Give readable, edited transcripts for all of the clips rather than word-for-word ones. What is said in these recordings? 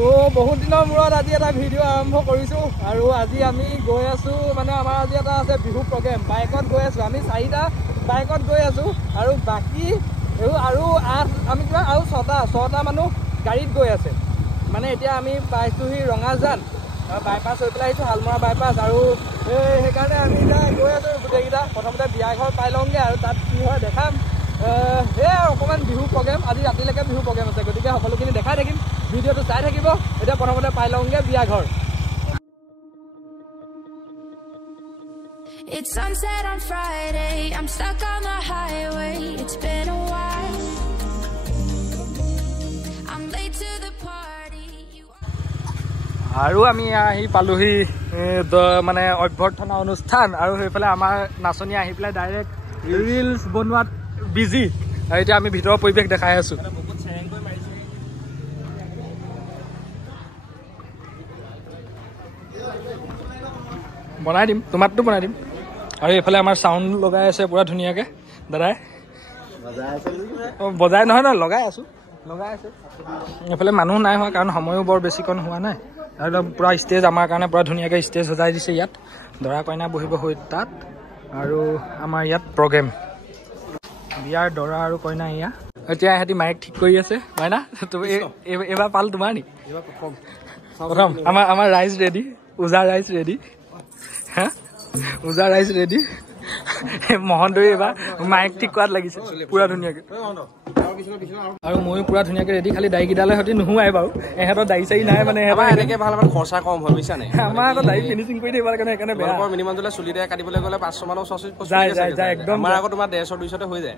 তো বহুত দিনৰ মূৰত আজি এটা ভিডিঅ' আৰম্ভ কৰিছোঁ আৰু আজি আমি গৈ আছোঁ মানে আমাৰ আজি এটা আছে বিহু প্ৰগ্ৰেম বাইকত গৈ আছোঁ আমি 4টা বাইকত গৈ আছোঁ আৰু বাকী আৰু আমি কিবা আৰু 6টা মানুহ গাড়ীত গৈ আছে মানে এতিয়া আমি পাইছোঁহি ৰঙাজান বাইপাছ হৈ পেলাই আহিছোঁ হালমৰা বাইপাছ আৰু সেইকাৰণে আমি এতিয়া গৈ আছোঁ গোটেইকেইটা প্ৰথমতে বিয়া ঘৰ পাই লওঁগৈ আৰু তাত কি হয় দেখাম সেয়াই অকণমান বিহু প্ৰগ্ৰেম আজি ৰাতিলৈকে বিহু প্ৰগ্ৰেম আছে গতিকে সকলোখিনি দেখাই থাকিম ভিডিঅ'টো চাই থাকিব এতিয়া প্ৰথমতে পাই লওঁগৈ বিয়া ঘৰ It's sunset on Friday, I'm stuck on the highway, it's been a while, I'm late to the party, আৰু আমি আহি পালোহি মানে অভ্যৰ্থনা অনুষ্ঠান আৰু সেইফালে আমাৰ নাচনী আহি পেলাই ডাইৰেক্ট ৰিলছ বনোৱাত বিজি আৰু এতিয়া আমি ভিতৰৰ পৰিৱেশ দেখাই আছোঁ বনাই দিম তোমাৰটো বনাই দিম আৰু এইফালে আমাৰ চাউণ্ড লগাই আছে পুৰা ধুনীয়াকৈ দাদাই বজাই নহয় লগাই আছোঁ লগাই আছে এইফালে মানুহ নাই হোৱা কাৰণ সময়ো বৰ বেছিকণ হোৱা নাই আৰু পুৰা ষ্টেজ আমাৰ কাৰণে পুৰা ধুনীয়াকৈ ষ্টেজ সজাই দিছে ইয়াত দৰা কইনা বহিব হৈ তাত আৰু আমাৰ ইয়াত প্ৰগ্ৰেম বিয়াৰ দৰা আৰু কইনা এয়া এতিয়া সিহঁতি মাইক ঠিক কৰি আছে হয় না তুমি এইবাৰ পাল তোমাৰ নি প্ৰথম আমাৰ ৰাইজ ৰেডি উজা ৰাইজ ৰেডি হা উজা ৰাইজ ৰেডি মহন্তই এইবাৰ মাইক ঠিক কৰাত লাগিছে পুৰা ধুনীয়াকৈ আৰু ময়ো পুৰা ধুনীয়াকৈ ৰেডি খালি দাড়িকেইডালে সৈতে নোহোৱাই বাৰু এহেঁতৰ দাড়ি চাৰি নাই মানে এনেকৈ ভাল খৰচা কম হয় বুজিছা নে আমাৰ আকৌ দাড়ি ফিনিচিং কৰি দিব কাৰণে সেইকাৰণে বেয়া মিনিমাম যদি চুলিৰে কাটিবলৈ গ'লে 500 মানৰ যায় একদম আমাৰ আকৌ তোমাৰ 150-200 হৈ যায়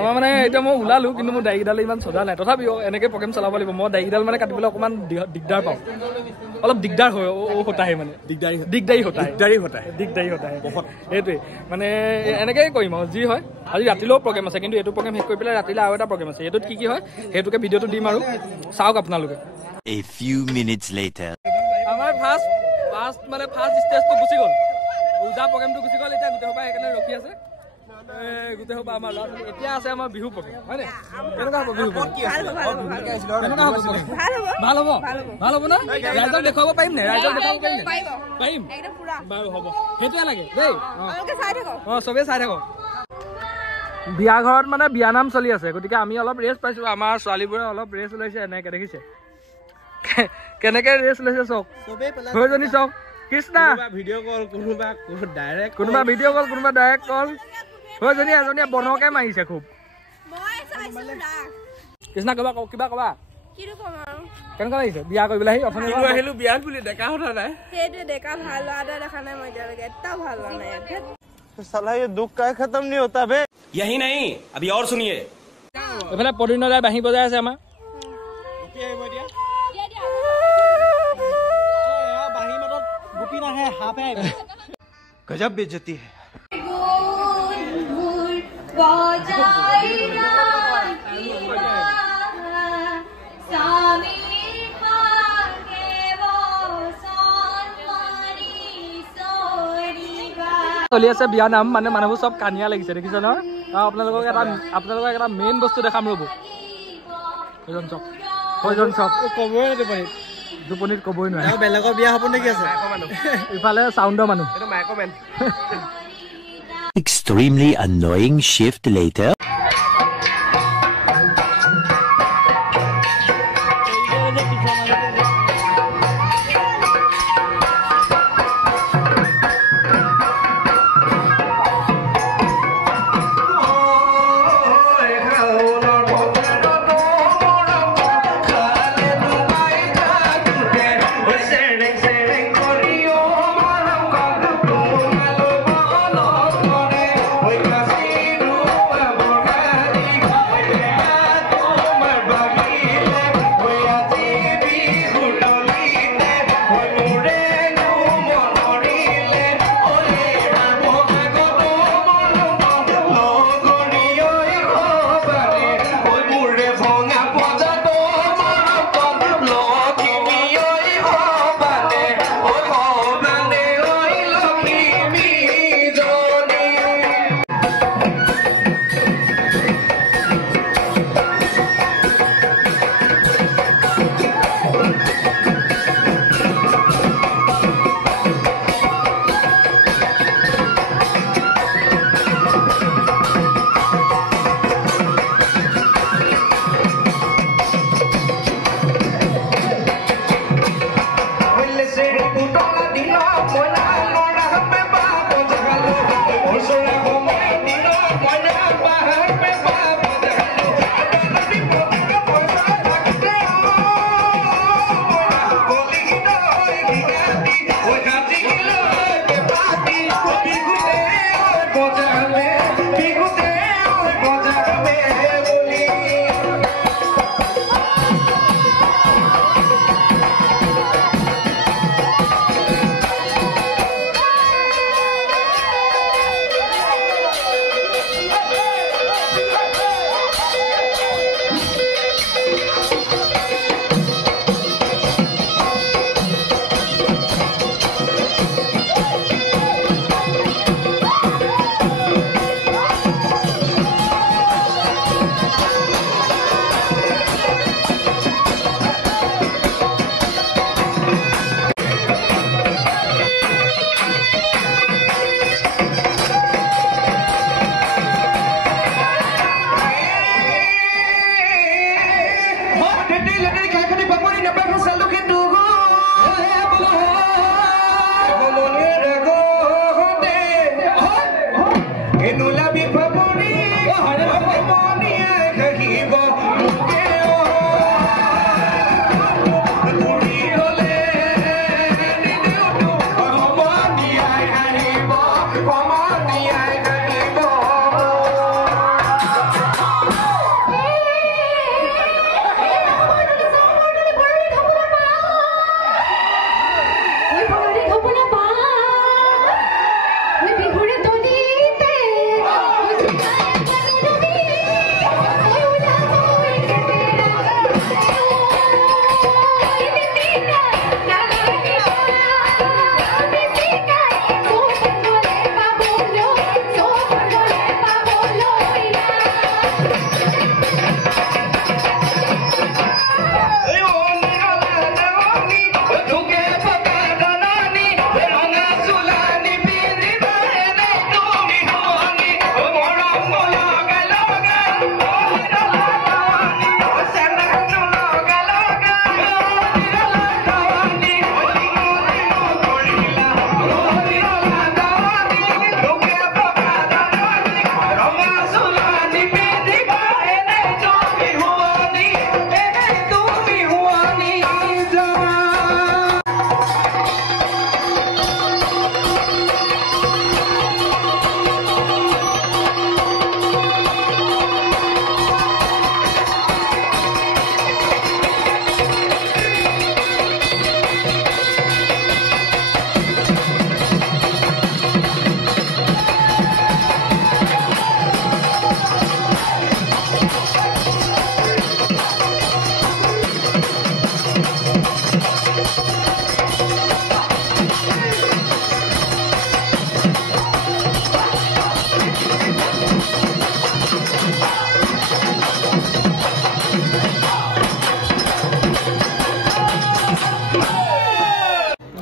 আমাৰ মানে এতিয়া মই ওলালো কিন্তু মোৰ দাড়িকেইডালে ইমান চজা নাই তথাপিও এনেকৈ প্ৰগ্ৰেম চলাব লাগিব মই দাড়িকেইডাল মানে কাটিবলৈ অকণমান দিগদাৰ পাওঁ অলপ দিগদাৰ হয় হতাহে মানে দিগদাৰী হতাহে সেইটোৱে মানে এনেকৈ কৰিম আৰু যি হয় আজি ৰাতিলৈও প্ৰগ্ৰেম আছে কিন্তু এইটো প্ৰগ্ৰেম শেষ কৰি পেলাই ৰাতিলৈ আৰু এটা প্ৰগ্ৰেম আছে এইটোত কি হয় সেইটোকে ভিডিঅ'টো দিম আৰু চাওক আপোনালোকে A few minutes later আমাৰ ফাৰ্ষ্ট ষ্টেজটো গুচি গ'ল উজা প্ৰগ্ৰেমটো গুচি গ'ল এতিয়া গোটেই সোপা সেইকাৰণে ৰখি আছে গোটেই সোপা আমাৰ ল'ৰা ছোৱালী এতিয়া আছে আমাৰ বিহু প্ৰগ্ৰেম হয়নে কেনেকুৱা হ'ব বিহু ভাল হ'ব না ৰাইজক দেখুৱাব পাৰিম নে পাৰিম বাৰু হ'ব সেইটোৱে লাগে দেই চবেই চাই থাকক বিয়া ঘৰত মানে বিয়া নাম চলি আছে গতিকে আমি অলপ ৰেষ্ট পাইছোঁ আমাৰ ছোৱালীবোৰে অলপ ৰেষ্ট লৈছে এনেকৈ দেখিছে কেনেকৈ ৰেষ্ট লৈছে চাওক হৈজনী চাওক কৃষ্ণা ভিডিঅ' কল কোনোবা ডাইৰেক্ট কল হৈজনী এজনীয়ে বনকে মাৰিছে খুব কৃষ্ণা কিবা কবা কেনেকুৱা লাগিছে বিয়া কৰিবলৈ আহি অথনি আহিলো বিয়াত বুলি ডেকা কথা নাই সেইটোৱে ডেকা ভাল ল'ৰা দেখা নাই মই এতিয়ালৈকে এটা ভাল লোৱা নাই साला ये दुख का खत्म नहीं होता बे यही नहीं अभी और सुनिए এফালে পদিন দাই বাঁহী বজাই আছে আমাৰ गजब बेइज्जती है চলি আছে বিয়া নাম মানে মানুহবোৰ চব কানিয়া লাগিছে দেখিছে নহয় আপোনালোকক এটা মেইন বস্তু দেখাম ৰ'ব টোপনিত ক'বই নোৱাৰে বেলেগৰ বিয়া হ'ব নেকি আছে ইফালে চাউণ্ডৰ মানুহ extremely annoying shift later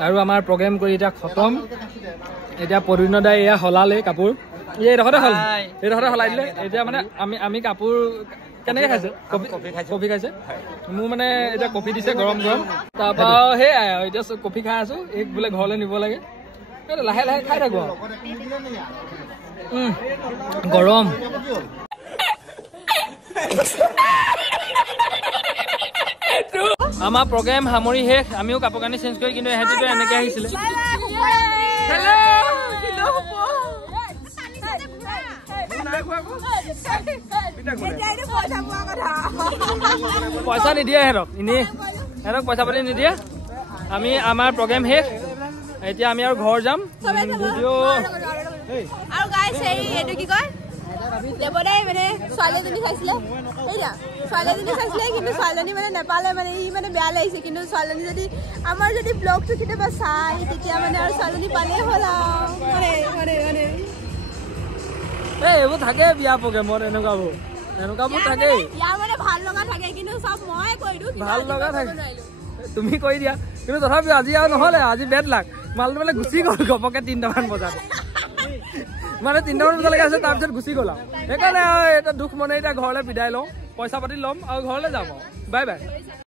আৰু আমাৰ প্ৰগ্ৰাম কৰি এটা খতম এতিয়া পদিনদাই এয়া হলালে কাপোৰ এইডখৰতে হল এইডখৰতে হলাই দিলে এতিয়া মানে আমি কাপোৰ কেনেকৈ খাইছে কফি খাইছে মোৰ মানে এতিয়া কফি দিছে গৰম গৰম তাৰপৰা সেয়াই এতিয়া কফি খাই আছো এই বোলে ঘৰলৈ নিব লাগে লাহে লাহে খাই থাকো গৰম আমাৰ প্ৰগ্ৰাম সামৰি শেষ আমিও কাপোৰ কানি চেঞ্জ কৰি কিন্তু এহেঁতিটো এনেকৈ আহিছিলে পইচা নিদিয়ে সিহঁতক এনেই সিহঁতক পইচা পাতি নিদিয়ে আমি আমাৰ প্ৰগ্ৰাম শেষ এতিয়া আমি আৰু ঘৰ যাম ভিডিঅ' আৰু গাইছ এইটো কি কয় দেৱদাই মানে ছোৱালীজনী চাইছিলে ছোৱালীজনী চাইছিলে কিন্তু ছোৱালীজনী মানে নেপালে মানে ই মানে বেয়া লাগিছে কিন্তু ছোৱালীজনী যদি আমাৰ যদি ব্লগটো কেতিয়াবা চাই তেতিয়া মানে আৰু ছোৱালীজনী পালেই হ'ল আৰু এইবোৰ থাকে বিয়া প্ৰগ্ৰেমত এনেকুৱাবোৰ থাকে ইয়াৰ মানে ভাল লগা থাকে কিন্তু চব মই কৈ দিওঁ ভাল লগা থাকে তুমি কৈ দিয়া কিন্তু তথাপিও আজি আৰু নহ'লে আজি বেড লাক মালটো মানে গুচি গ'ল ঘপকে 3টামান বজাত মানে 3টামান বজালৈকে আছে তাৰপিছত গুচি গ'ল আৰু সেইকাৰণে এটা দুখ মনে এতিয়া ঘৰলৈ বিদায় লওঁ পইচা পাতি ল'ম আৰু ঘৰলৈ যাম আৰু বাই বাই